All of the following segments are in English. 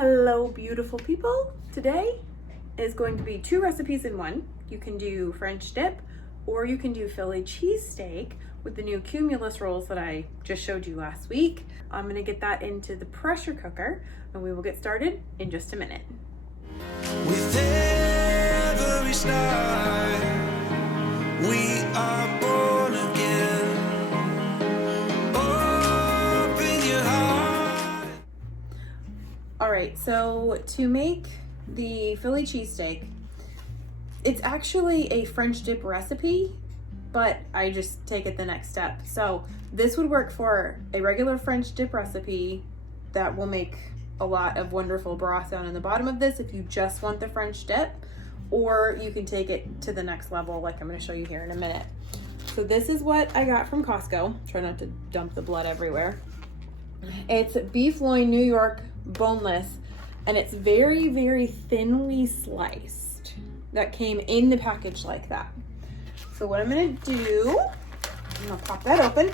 Hello, beautiful people. Today is going to be 2 recipes in one. You can do French dip or you can do Philly cheesesteak with the new cumulus rolls that I just showed you last week. I'm gonna get that into the pressure cooker and we will get started in just a minute. With every start, we are born again. Open your heart. All right, so to make the Philly cheesesteak, it's actually a French dip recipe, but I just take it the next step. So this would work for a regular French dip recipe that will make a lot of wonderful broth down in the bottom of this if you just want the French dip, or you can take it to the next level like I'm going to show you here in a minute. So this is what I got from Costco. Try not to dump the blood everywhere. It's beef loin New York boneless, and it's very, very thinly sliced. That came in the package like that. So what I'm going to do, I'm going to pop that open,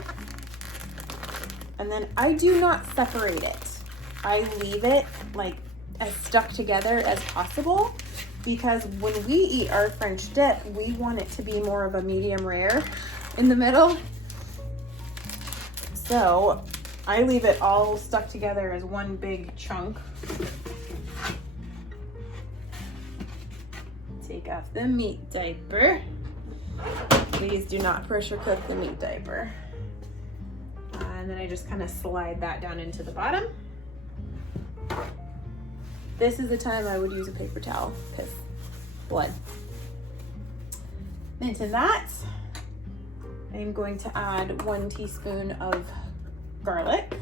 and then I do not separate it. I leave it like as stuck together as possible, because when we eat our French dip, we want it to be more of a medium rare in the middle. So I leave it all stuck together as one big chunk. Take off the meat diaper. Please do not pressure cook the meat diaper. And then I just kind of slide that down into the bottom. This is the time I would use a paper towel, because blood. Into that, I'm going to add 1 teaspoon of garlic.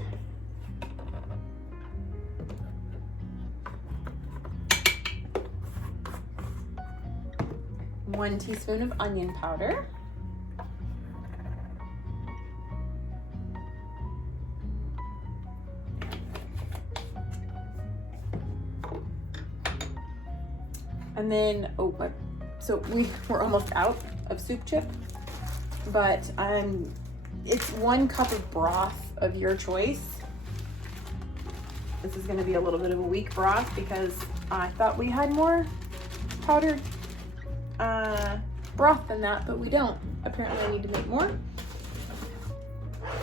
One teaspoon of onion powder. And then, so we're almost out of soup chip, but it's 1 cup of broth of your choice. This is gonna be a little bit of a weak broth because I thought we had more powdered broth than that, but we don't. Apparently I need to make more.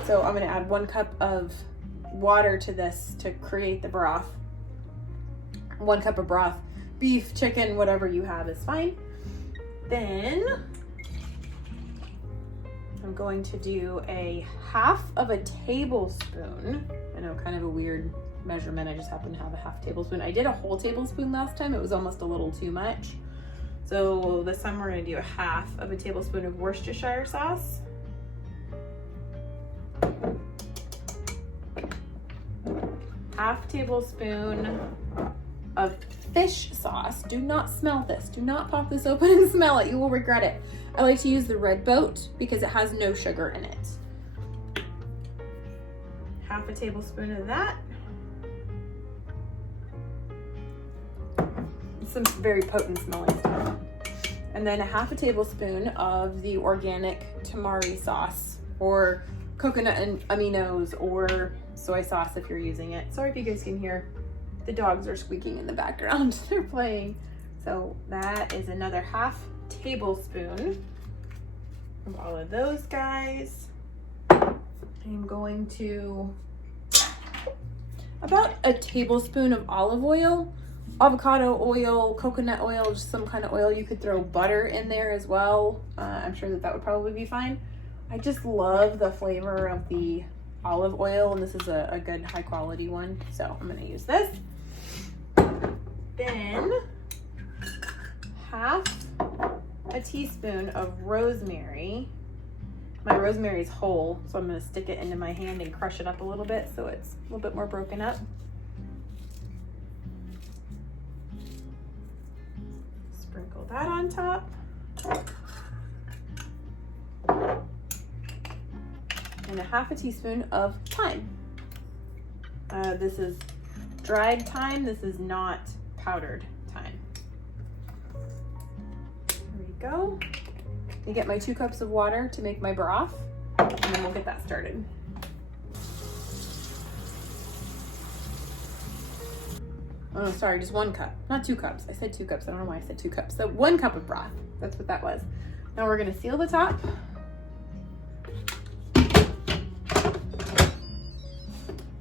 So I'm gonna add 1 cup of water to this to create the broth. 1 cup of broth. Beef, chicken, whatever you have is fine. Then I'm going to do a 1/2 tablespoon. I know, kind of a weird measurement. I just happen to have a 1/2 tablespoon. I did a whole tablespoon last time. It was almost a little too much. So this time we're gonna do a 1/2 tablespoon of Worcestershire sauce. 1/2 tablespoon of fish sauce. Do not smell this. Do not pop this open and smell it. You will regret it. I like to use the Red Boat because it has no sugar in it. 1/2 tablespoon of that. Some very potent smelling stuff. And then 1/2 tablespoon of the organic Tamari sauce, or coconut and aminos, or soy sauce if you're using it. Sorry if you guys can hear. The dogs are squeaking in the background. They're playing. So that is another 1/2 tablespoon of all of those guys. I'm going to about a tablespoon of olive oil, avocado oil, coconut oil, just some kind of oil. You could throw butter in there as well. I'm sure that would probably be fine. I just love the flavor of the olive oil, and this is a good high quality one. So I'm gonna use this. Then 1/2 teaspoon of rosemary. My rosemary is whole, so I'm gonna stick it into my hand and crush it up a little bit so it's a little bit more broken up. Sprinkle that on top. And a 1/2 teaspoon of thyme. This is dried thyme. This is not powdered thyme. There we go. I get my 2 cups of water to make my broth, and then we'll get that started. Oh no, sorry, just 1 cup, not 2 cups. I said 2 cups. I don't know why I said 2 cups. So 1 cup of broth. That's what that was. Now we're gonna seal the top.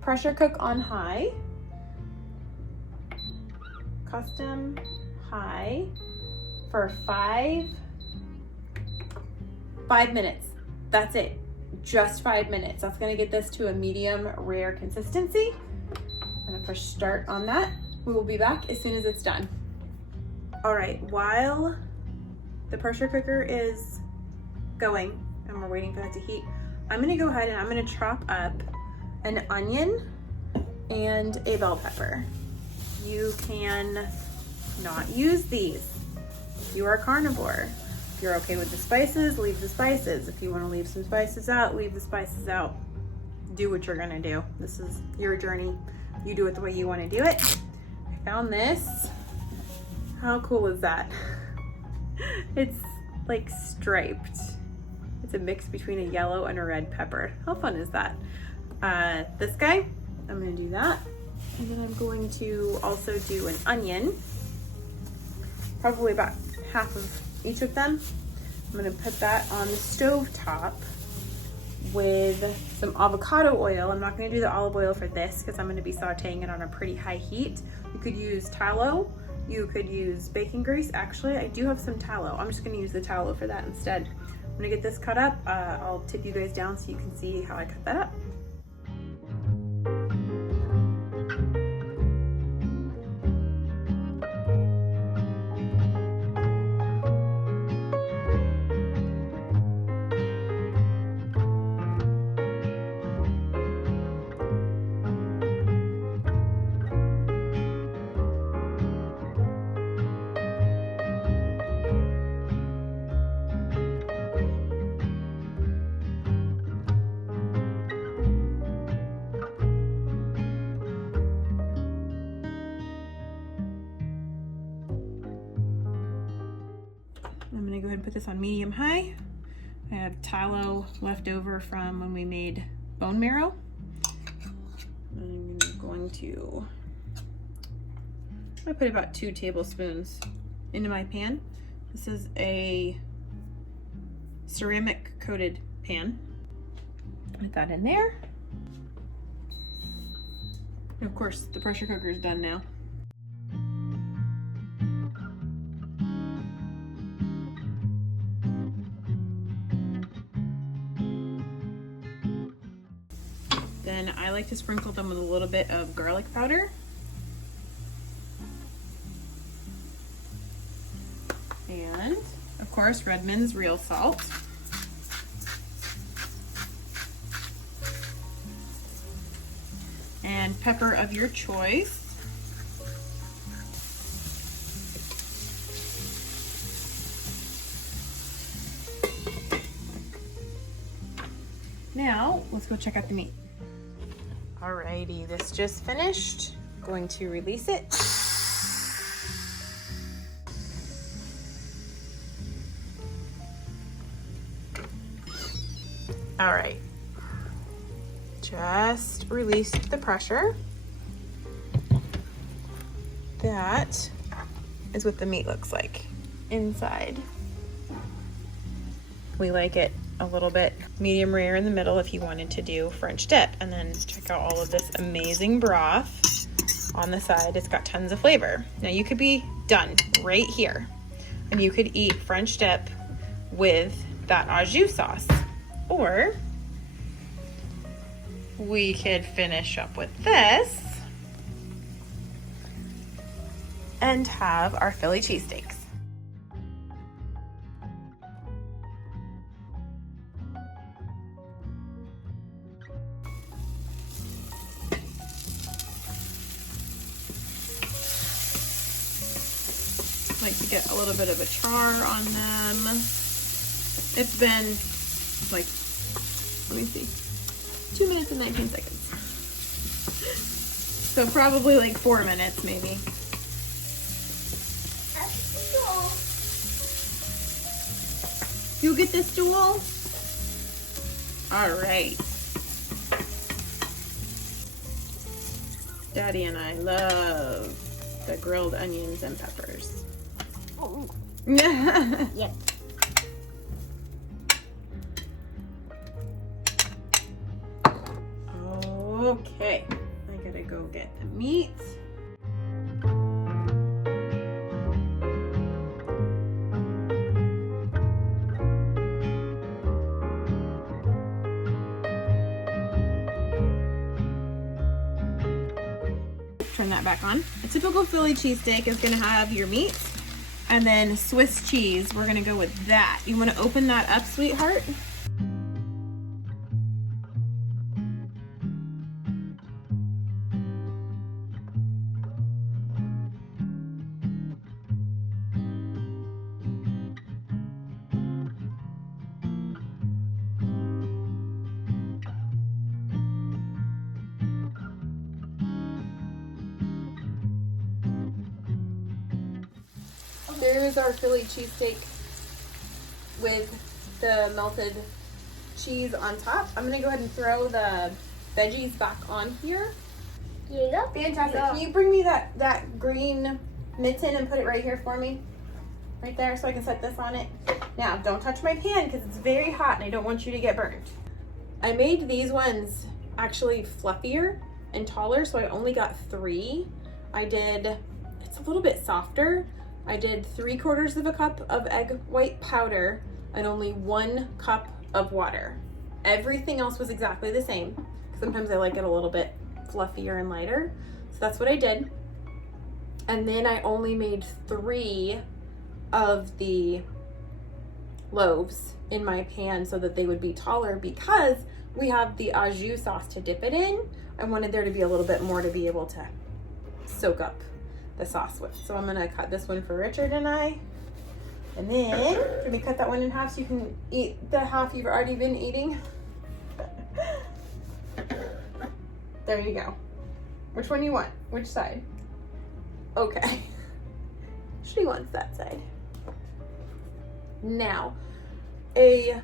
Pressure cook on high. Custom high for 5 minutes. That's it. Just 5 minutes. That's gonna get this to a medium rare consistency. I'm gonna push start on that. We will be back as soon as it's done. All right, while the pressure cooker is going and we're waiting for that to heat, I'm gonna go ahead and I'm gonna chop up an onion and a bell pepper. You can not use these. If you are a carnivore, if you're okay with the spices, leave the spices. If you wanna leave some spices out, leave the spices out. Do what you're gonna do. This is your journey. You do it the way you wanna do it. I found this. How cool is that? It's like striped. It's a mix between a yellow and a red pepper. How fun is that? This guy, I'm gonna do that. And then I'm going to also do an onion. Probably about half of each of them. I'm gonna put that on the stove top with some avocado oil. I'm not gonna do the olive oil for this because I'm gonna be sauteing it on a pretty high heat. You could use tallow, you could use bacon grease. Actually, I do have some tallow. I'm just gonna use the tallow for that instead. I'm gonna get this cut up. I'll tip you guys down so you can see how I cut that up. I'm gonna go ahead and put this on medium high. I have tallow left over from when we made bone marrow. I'm going to put about 2 tablespoons into my pan. This is a ceramic coated pan. Put that in there. And of course, the pressure cooker is done now. Then I like to sprinkle them with a little bit of garlic powder. And of course, Redmond's real salt. And pepper of your choice. Now, let's go check out the meat. Alrighty, this just finished. Going to release it. All right, just released the pressure. That is what the meat looks like inside. We like it a little bit medium rare in the middle if you wanted to do French dip, and then check out all of this amazing broth on the side. It's got tons of flavor. Now you could be done right here and you could eat French dip with that au jus sauce, or we could finish up with this and have our Philly cheesesteaks. Like to get a little bit of a char on them. It's been like, let me see, 2 minutes and 19 seconds. So probably like 4 minutes maybe. You get this stool? All right. Daddy and I love the grilled onions and peppers. Oh, Yeah. yep. Okay, I gotta go get the meat. Turn that back on. A typical Philly cheesesteak is gonna have your meat and then Swiss cheese. We're gonna go with that. You wanna open that up, sweetheart? There's our Philly cheesesteak with the melted cheese on top. I'm gonna go ahead and throw the veggies back on here. Here you go. Fantastic. Yeah. Can you bring me that green mitten and put it right here for me? Right there, so I can set this on it. Now, don't touch my pan because it's very hot and I don't want you to get burned. I made these ones actually fluffier and taller, so I only got 3. It's a little bit softer. I did 3/4 of a cup of egg white powder and only 1 cup of water. Everything else was exactly the same. Sometimes I like it a little bit fluffier and lighter. So that's what I did. And then I only made 3 of the loaves in my pan so that they would be taller because we have the au jus sauce to dip it in. I wanted there to be a little bit more to be able to soak up the sauce with. So I'm gonna cut this one for Richard and I. And then, let me cut that one in half so you can eat the half you've already been eating. There you go. Which one you want? Which side? Okay. She wants that side. Now, a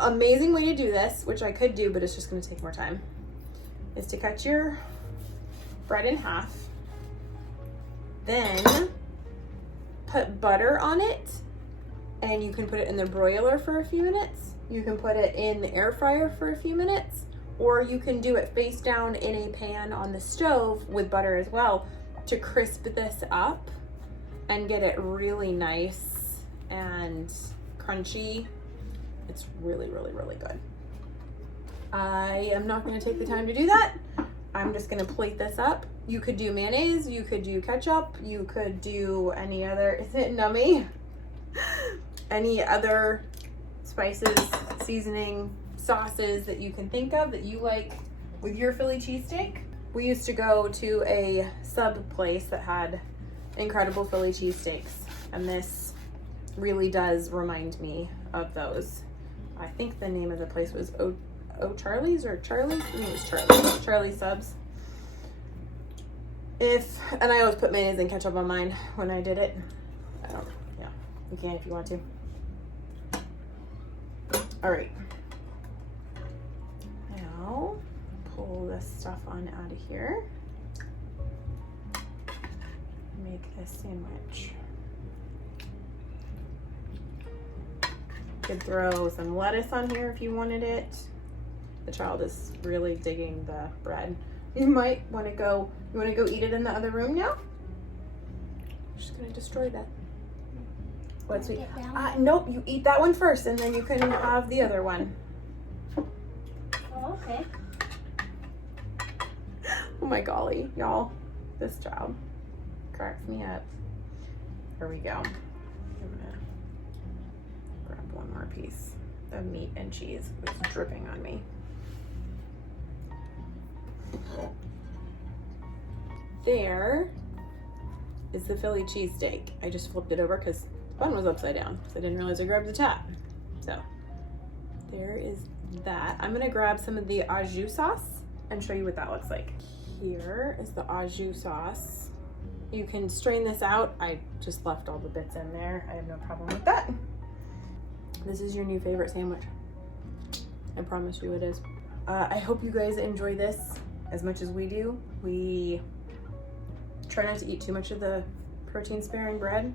amazing way to do this, which I could do, but it's just gonna take more time, is to cut your bread in half. Then put butter on it, and you can put it in the broiler for a few minutes. You can put it in the air fryer for a few minutes, or you can do it face down in a pan on the stove with butter as well to crisp this up and get it really nice and crunchy. It's really, really, really good. I am not going to take the time to do that. I'm just going to plate this up. You could do mayonnaise, you could do ketchup, you could do any other, is it nummy? Any other spices, seasoning, sauces that you can think of that you like with your Philly cheesesteak. We used to go to a sub place that had incredible Philly cheesesteaks, and this really does remind me of those. I think the name of the place was Charlie's or Charlie's? I think it was Charlie's. Charlie's Subs. And I always put mayonnaise and ketchup on mine when I did it. Yeah, you can if you want to. All right. Now, pull this stuff on out of here. Make this sandwich. You could throw some lettuce on here if you wanted it. The child is really digging the bread. You might want to go, eat it in the other room now? I'm just gonna destroy that. What's sweet? Nope, you eat that one first and then you can have the other one. Oh, okay. Oh my golly, y'all. This child cracks me up. Here we go. I'm gonna grab one more piece of meat and cheese. It's dripping on me. There is the Philly cheesesteak. I just flipped it over because the bun was upside down, so I didn't realize I grabbed the top. So there is that. I'm gonna grab some of the au jus sauce and show you what that looks like. Here is the au jus sauce. You can strain this out. I just left all the bits in there. I have no problem with that. This is your new favorite sandwich. I promise you it is. I hope you guys enjoy this as much as we do. We try not to eat too much of the protein sparing bread,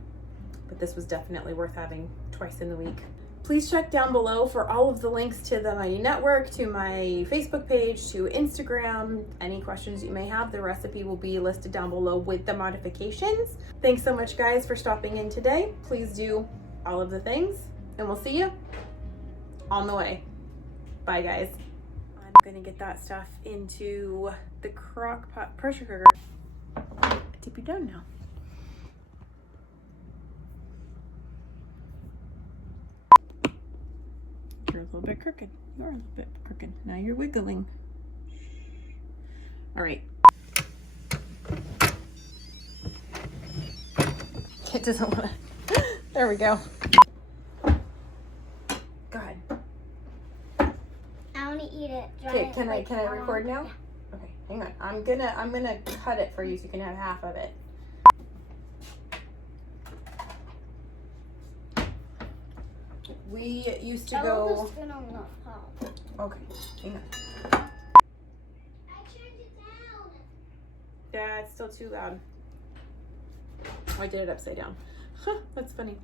but this was definitely worth having twice in the week. Please check down below for all of the links to the Mighty Network, to my Facebook page, to Instagram. Any questions you may have, the recipe will be listed down below with the modifications. Thanks so much, guys, for stopping in today. Please do all of the things, and we'll see you on the way. Bye, guys. I'm gonna get that stuff into the crock pot pressure cooker. Tip you down now. You're a little bit crooked. You're a little bit crooked. Now you're wiggling. All right. It doesn't want to. There we go. Go ahead. I want to eat it. Okay, can I record now? Okay, hang on. I'm gonna cut it for you so you can have half of it. We used to go. Okay, hang on. I turned it down. Yeah, it's still too loud. I did it upside down. Huh, that's funny.